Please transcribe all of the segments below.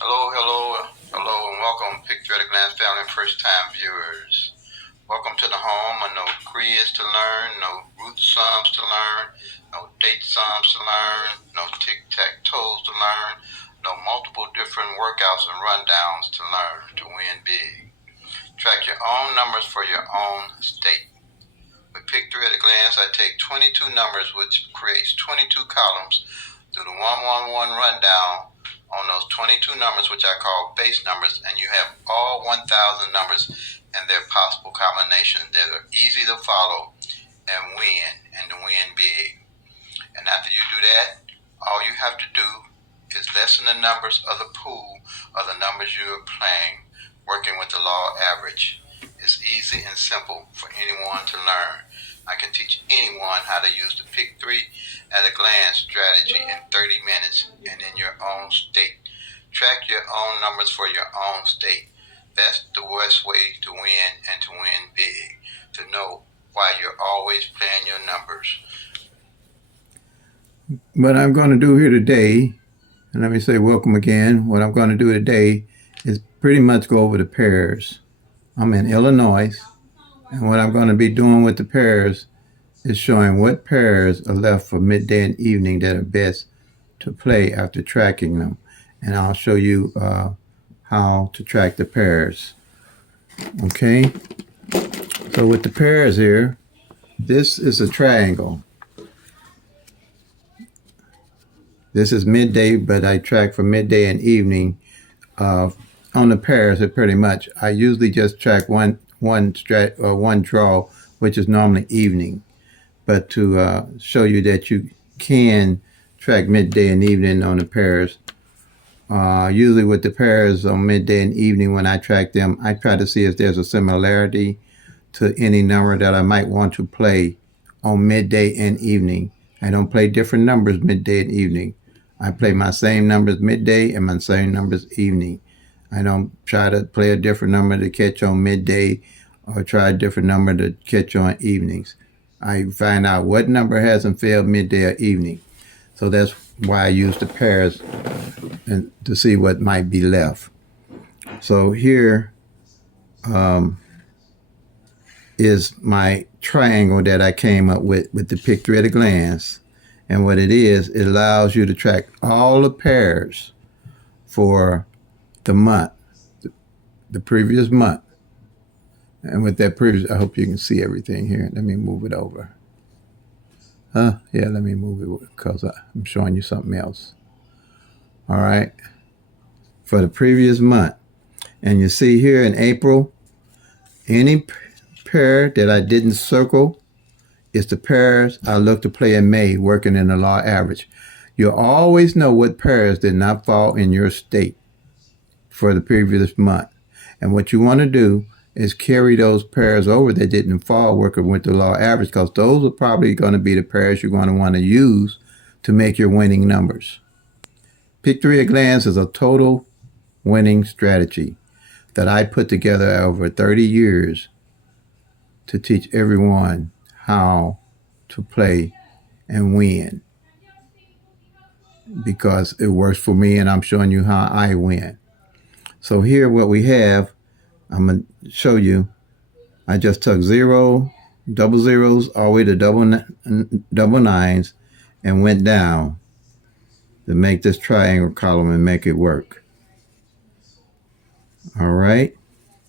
Hello, and welcome, PICK-3 family and first-time viewers. Welcome to the home of no quiz to learn, no root sums to learn, no date sums to learn, no tic-tac-toes to learn, no multiple different workouts and rundowns to learn to win big. Track your own numbers for your own state. With PICK-3 I take 22 numbers, which creates 22 columns, do the 1-1-1 rundown on those 22 numbers, which I call base numbers, and you have all 1,000 numbers and their possible combinations that are easy to follow and to win big. And after you do that, all you have to do is lessen the numbers of the pool of the numbers you are playing, working with the law of average. It's easy and simple for anyone to learn. I can teach anyone how to use the PICK-3 at a glance strategy in 30 minutes and in your own state. Track your own numbers for your own state. That's the best way to win and to win big, to know why you're always playing your numbers. What I'm going to do here today, and let me say welcome again, what I'm going to do today is pretty much go over the pairs. I'm in Illinois, and what I'm going to be doing with the pairs is showing what pairs are left for midday and evening that are best to play after tracking them. And I'll show you how to track the pairs. Okay, so with the pairs here, this is a triangle. This is midday, but I track for midday and evening. On the pairs, it pretty much, I usually just track one draw, which is normally evening. But to show you that you can track midday and evening on the pairs, usually with the pairs on midday and evening, when I track them, I try to see if there's a similarity to any number that I might want to play on midday and evening. I don't play different numbers midday and evening. I play my same numbers midday and my same numbers evening. I don't try to play a different number to catch on midday or try a different number to catch on evenings. I find out what number hasn't failed midday or evening. So that's why I use the pairs and to see what might be left. So here is my triangle that I came up with the PICK-3 at a glance. And what it is, it allows you to track all the pairs for the month, the previous month. And with that previous, I hope you can see everything here. Let me move it over. Yeah, let me move it because I'm showing you something else. All right, for the previous month. And you see here in April, any pair that I didn't circle is the pairs I look to play in May, working in the law average. You'll always know what pairs did not fall in your state for the previous month. And what you want to do is carry those pairs over that didn't fall, working with the law average, because those are probably going to be the pairs you're going to want to use to make your winning numbers. PICK-3 at glance is a total winning strategy that I put together over 30 years to teach everyone how to play and win, because it works for me and I'm showing you how I win. So here what we have, I'm going to show you, I just took double zeros all the way to double nines and went down to make this triangle column and make it work. All right,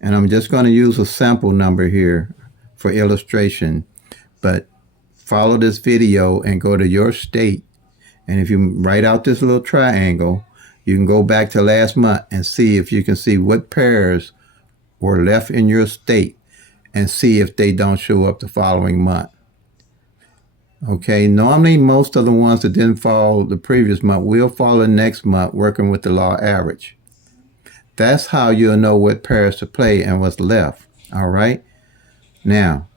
and I'm just going to use a sample number here for illustration, but follow this video and go to your state, and if you write out this little triangle, you can go back to last month and see if you can see what pairs were left in your state and see if they don't show up the following month. Okay, normally most of the ones that didn't fall the previous month will fall the next month, working with the law average. That's how you'll know what pairs to play and what's left. All right, now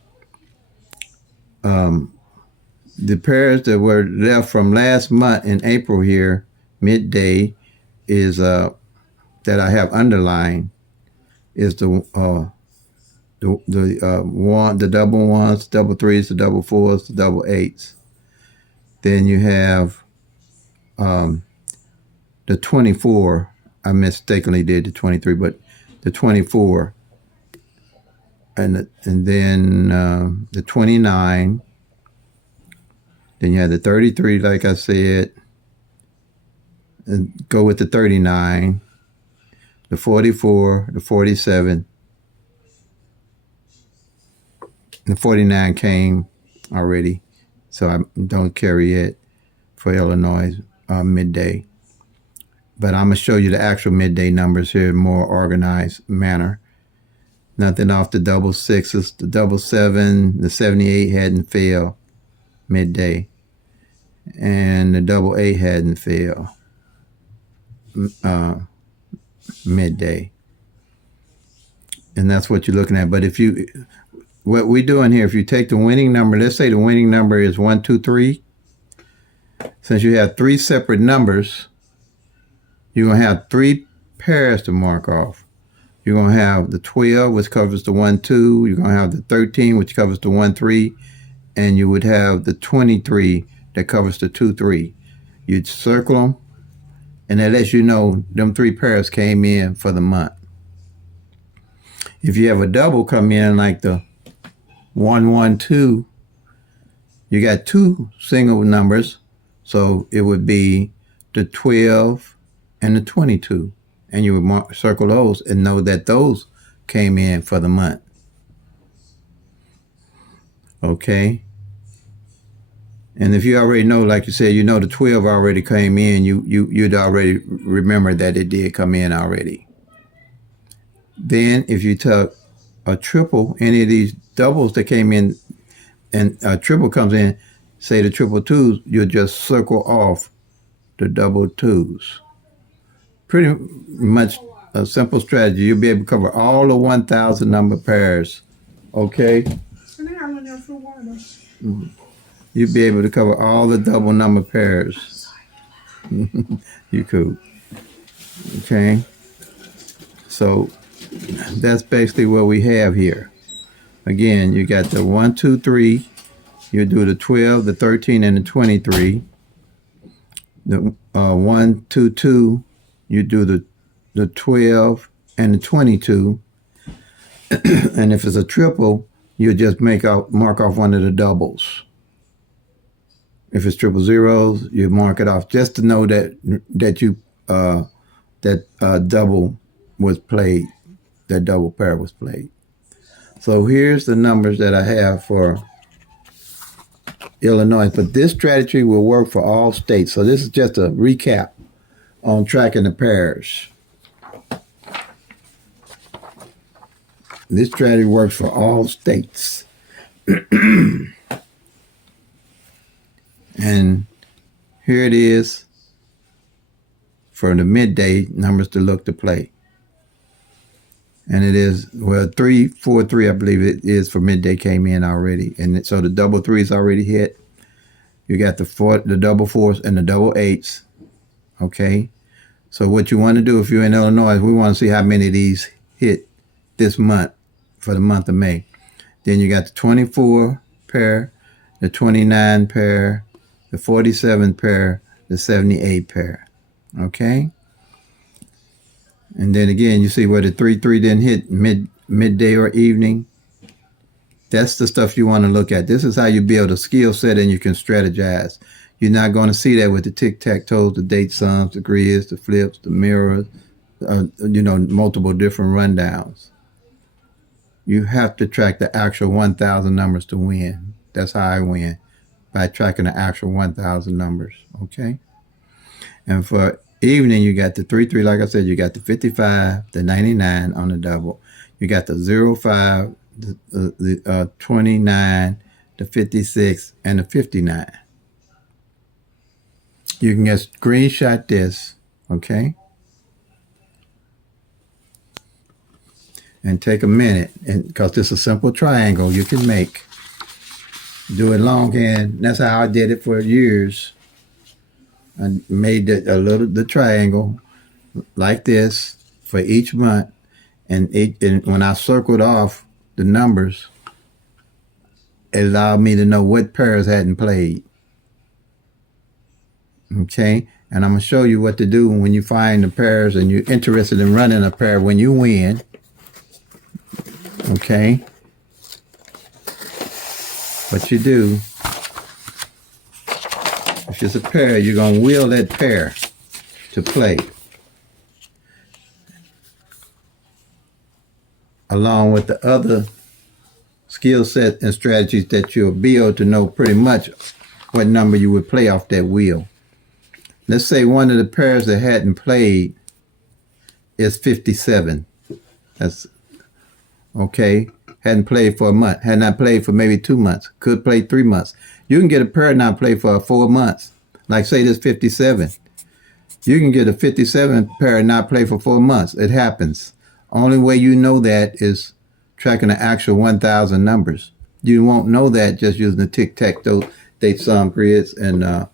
the pairs that were left from last month in April here, midday, is that I have underlined is the double ones, double threes, the double fours, the double eights. Then you have the 24 I mistakenly did the 23, but the 24, and then the 29. Then you have the 33, like I said, and go with the 39, the 44, the 47. The 49 came already, so I don't carry it for Illinois midday. But I'm going to show you the actual midday numbers here in more organized manner. Nothing off the double sixes, the double seven, the 78 hadn't failed midday, and the double eight hadn't failed midday. And that's what you're looking at. But what we're doing here, if you take the winning number, let's say the winning number is 1, 2, 3. Since you have three separate numbers, you're going to have three pairs to mark off. You're going to have the 12, which covers the 1, 2. You're going to have the 13, which covers the 1, 3. And you would have the 23 that covers the 2, 3. You'd circle them, and that lets you know them three pairs came in for the month. If you have a double come in like the 1, 1, 2, you got two single numbers, so it would be the 12 and the 22. And you would circle those and know that those came in for the month. Okay? And if you already know, like you said, you know the 12 already came in, you'd already remember that it did come in already. Then if you took a triple, any of these doubles that came in, and a triple comes in, say the triple twos, you'll just circle off the double twos. Pretty much a simple strategy. You'll be able to cover all the 1,000 number pairs. Okay? You'll be able to cover all the double number pairs. You could. Okay? So that's basically what we have here. Again, you got the 1, 2, 3. You do the 12, the 13, and the 23. The 1, 2, 2. You do the 12 and the 22. And if it's a triple, you just mark off one of the doubles. If it's triple zeros, you mark it off just to know that double was played, that double pair was played. So here's the numbers that I have for Illinois, but this strategy will work for all states. So this is just a recap on tracking the pairs. This strategy works for all states. And here it is for the midday numbers to look to play. And it is, 3, 4, 3, I believe it is for midday came in already. And so the double threes already hit. You got the double fours and the double eights. Okay. So what you want to do if you're in Illinois, we want to see how many of these hit this month for the month of May. Then you got the 24 pair, the 29 pair, the 47 pair, the 78 pair. Okay? And then again, you see where the 3, 3 didn't hit midday or evening. That's the stuff you want to look at. This is how you build a skill set and you can strategize. You're not going to see that with the tic-tac-toes, the date sums, the grids, the flips, the mirrors, multiple different rundowns. You have to track the actual 1,000 numbers to win. That's how I win, by tracking the actual 1,000 numbers, okay? And for evening, you got the 3, 3, like I said, you got the 55, the 99 on the double. You got the 0, 5, the 29, the 56, and the 59. You can just screenshot this, okay? And take a minute, and because this is a simple triangle you can make. Do it longhand. That's how I did it for years. I made the triangle like this for each month, and when I circled off the numbers, it allowed me to know what pairs hadn't played. Okay, And I'm going to show you what to do when you find the pairs and you're interested in running a pair when you win. Okay? What you do, if it's a pair, you're going to wheel that pair to play, along with the other skill set and strategies that you'll be able to know pretty much what number you would play off that wheel. Let's say one of the pairs that hadn't played is 57. That's okay. Hadn't played for a month. Had not played for maybe 2 months. Could play 3 months. You can get a pair not play for 4 months. Like say this 57. You can get a 57 pair not play for 4 months. It happens. Only way you know that is tracking the actual 1,000 numbers. You won't know that just using the tic-tac-toe, date sum grids, and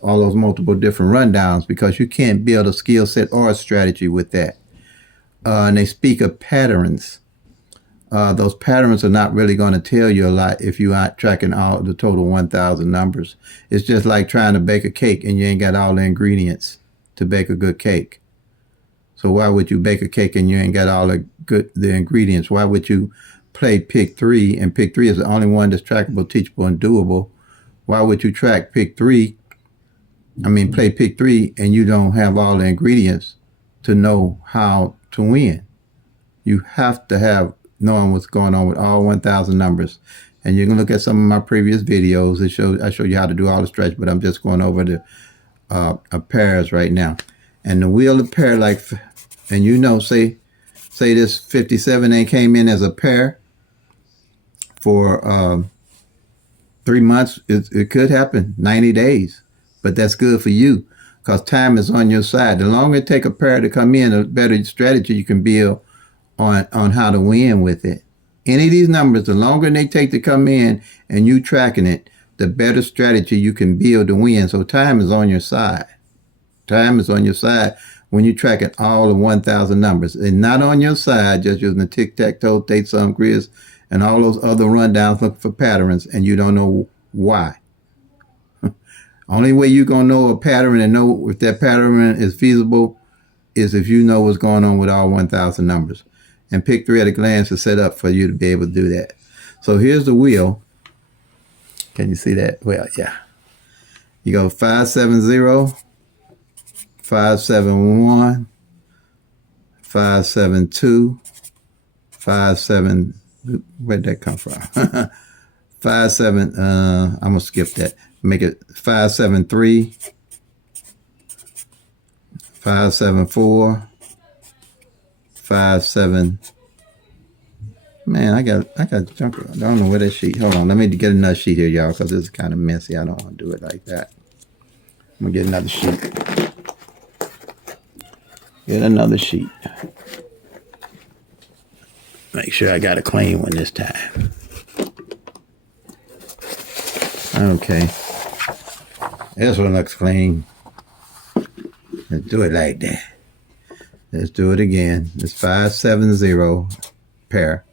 all those multiple different rundowns, because you can't build a skill set or a strategy with that. And they speak of patterns. Those patterns are not really going to tell you a lot if you aren't tracking all the total 1,000 numbers. It's just like trying to bake a cake and you ain't got all the ingredients to bake a good cake. So why would you bake a cake and you ain't got all the ingredients? Why would you play PICK-3? And PICK-3 is the only one that's trackable, teachable, and doable. Why would you track PICK-3? Play PICK-3 and you don't have all the ingredients to know how to win. You have to have knowing what's going on with all 1,000 numbers. And you can look at some of my previous videos. I show you how to do all the stretch, but I'm just going over the pairs right now. And the wheel of pair, and say this 57 ain't came in as a pair for 3 months. It could happen, 90 days. But that's good for you because time is on your side. The longer it take a pair to come in, the better strategy you can build on how to win with it. Any of these numbers, the longer they take to come in and you tracking it, the better strategy you can build to win. So time is on your side. Time is on your side when you're tracking all the 1,000 numbers. And not on your side just using the tic-tac-toe, date sum grids, and all those other rundowns looking for patterns, and you don't know why. Only way you're going to know a pattern and know if that pattern is feasible is if you know what's going on with all 1,000 numbers. And PICK-3 at a glance is set up for you to be able to do that. So here's the wheel. Can you see that? Well, yeah. You go 570, 571, 572, 57. Where'd that come from? 57. I'm gonna skip that. Make it 573, 574. 57. Man, I got junk. I don't know where that sheet. Hold on, let me get another sheet here, y'all, because this is kind of messy. I don't want to do it like that. I'm gonna get another sheet. Get another sheet. Make sure I got a clean one this time. Okay. This one looks clean. Let's do it like that. Let's do it again. It's 570 pair.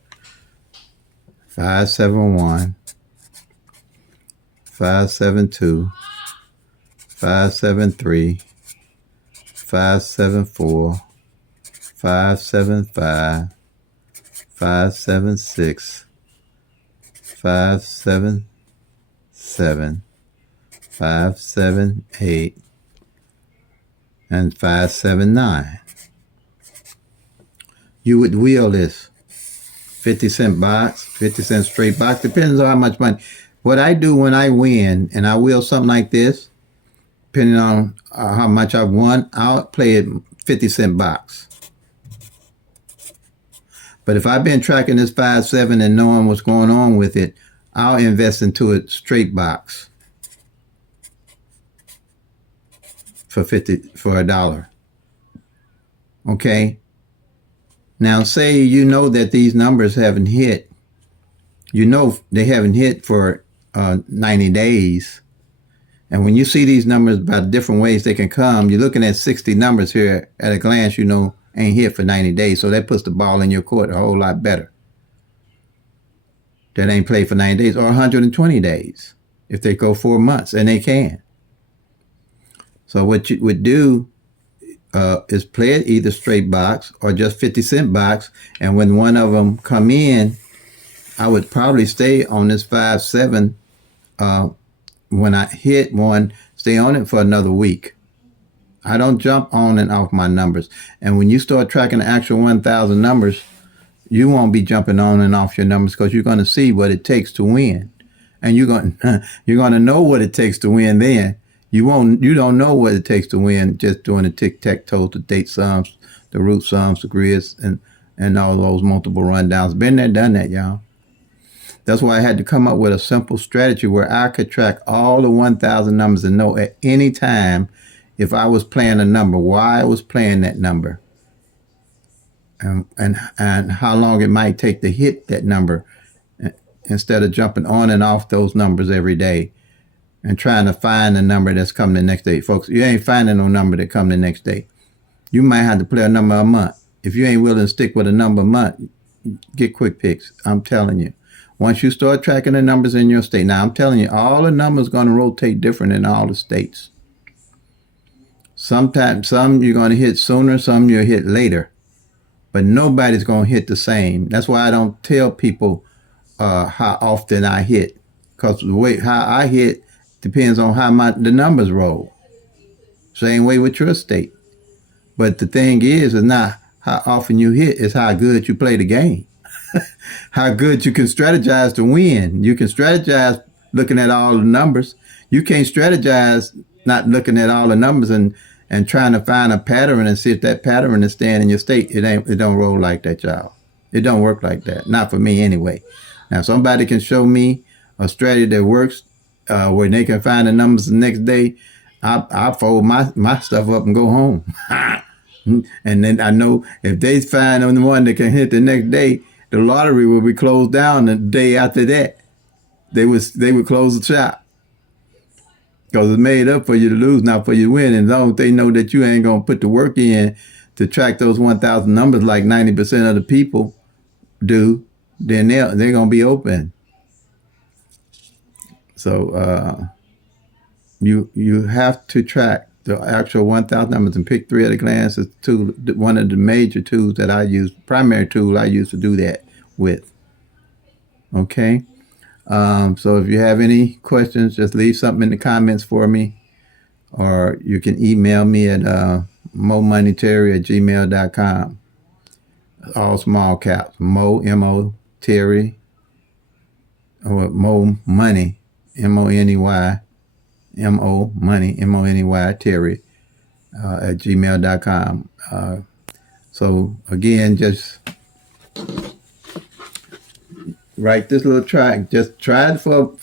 571, 572, 573, 574, 575, 576, 577, 578, and 579. You would wheel this 50-cent box, 50-cent straight box, depends on how much money. What I do when I win, and I wheel something like this, depending on how much I've won, I'll play it 50-cent box. But if I've been tracking this 5-7 and knowing what's going on with it, I'll invest into it straight box for $1. Okay? Now, say you know that these numbers haven't hit. You know they haven't hit for 90 days. And when you see these numbers about different ways they can come, you're looking at 60 numbers here at a glance, you know, ain't hit for 90 days. So that puts the ball in your court a whole lot better. That ain't played for 90 days or 120 days if they go 4 months, and they can. So what you would do is play it either straight box or just 50-cent box. And when one of them come in, I would probably stay on this 5-7. When I hit one, stay on it for another week. I don't jump on and off my numbers. And when you start tracking the actual 1,000 numbers, you won't be jumping on and off your numbers because you're going to see what it takes to win. And you're going to know what it takes to win then. You don't know what it takes to win just doing the tic-tac-toe, the date sums, the root sums, the grids, and all those multiple rundowns. Been there, done that, y'all. That's why I had to come up with a simple strategy where I could track all the 1,000 numbers and know at any time if I was playing a number, why I was playing that number, and how long it might take to hit that number, instead of jumping on and off those numbers every day and trying to find the number that's coming the next day. Folks, you ain't finding no number that come the next day. You might have to play a number a month. If you ain't willing to stick with a number a month, get quick picks. I'm telling you. Once you start tracking the numbers in your state, now I'm telling you, all the numbers going to rotate different in all the states. Sometimes some you're going to hit sooner, some you'll hit later, but nobody's going to hit the same. That's why I don't tell people how often I hit, because the way how I hit depends on how the numbers roll. Same way with your state. But the thing is not how often you hit, it's how good you play the game. How good you can strategize to win. You can strategize looking at all the numbers. You can't strategize not looking at all the numbers and trying to find a pattern and see if that pattern is staying in your state. It don't roll like that, y'all. It don't work like that. Not for me anyway. Now, somebody can show me a strategy that works where they can find the numbers the next day. I fold my stuff up and go home. And then I know if they find the one that can hit the next day, the lottery will be closed down the day after that. They would close the shop because it's made up for you to lose, not for you to win. And as long as they know that you ain't gonna put the work in to track those 1,000 numbers like 90% of the people do, then they're gonna be open. So you have to track the actual 1,000 numbers, and PICK-3 at a glance is one of the major tools that I use, primary tool I use to do that with. Okay. So if you have any questions, just leave something in the comments for me, or you can email me at momoneyterry@gmail.com. All small caps. Mo, M-O, Terry, or Mo Money, M-O-N-E-Y, M-O Money, M-O-N-E-Y, Terry, at gmail.com. So again, just write this little track. Just try it for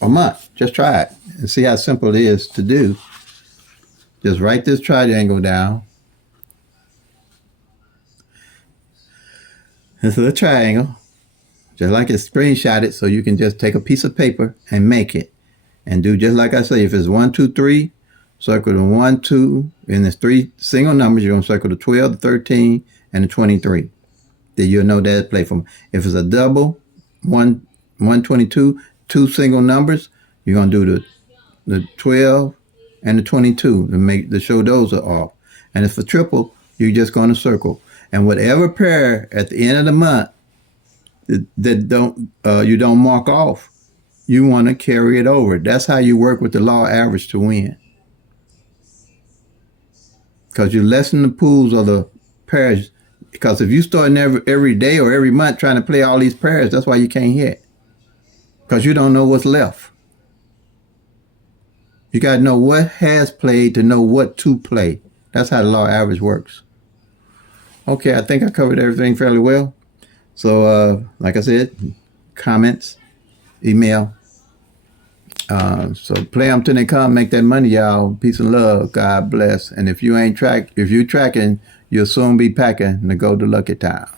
a month. Just try it and see how simple it is to do. Just write this triangle down. This little triangle. Just like it, screenshot it so you can just take a piece of paper and make it. And do just like I say, if it's 1, 2, 3, circle the 1, 2, and there's 3 single numbers, you're going to circle the 12, the 13, and the 23. Then you'll know that it's play from. If it's a double, 122, 2 single numbers, you're going to do the 12 and the 22 to show those are off. And if it's a triple, you're just going to circle. And whatever pair at the end of the month that you don't mark off, you want to carry it over. That's how you work with the law average to win. Because you lessen the pools of the pairs. Because if you start every day or every month trying to play all these pairs, that's why you can't hit. Because you don't know what's left. You got to know what has played to know what to play. That's how the law average works. Okay, I think I covered everything fairly well. So, like I said, comments, email. So play them till they come, make that money, y'all. Peace and love. God bless. And if you tracking, you'll soon be packing to go to Lucky Town.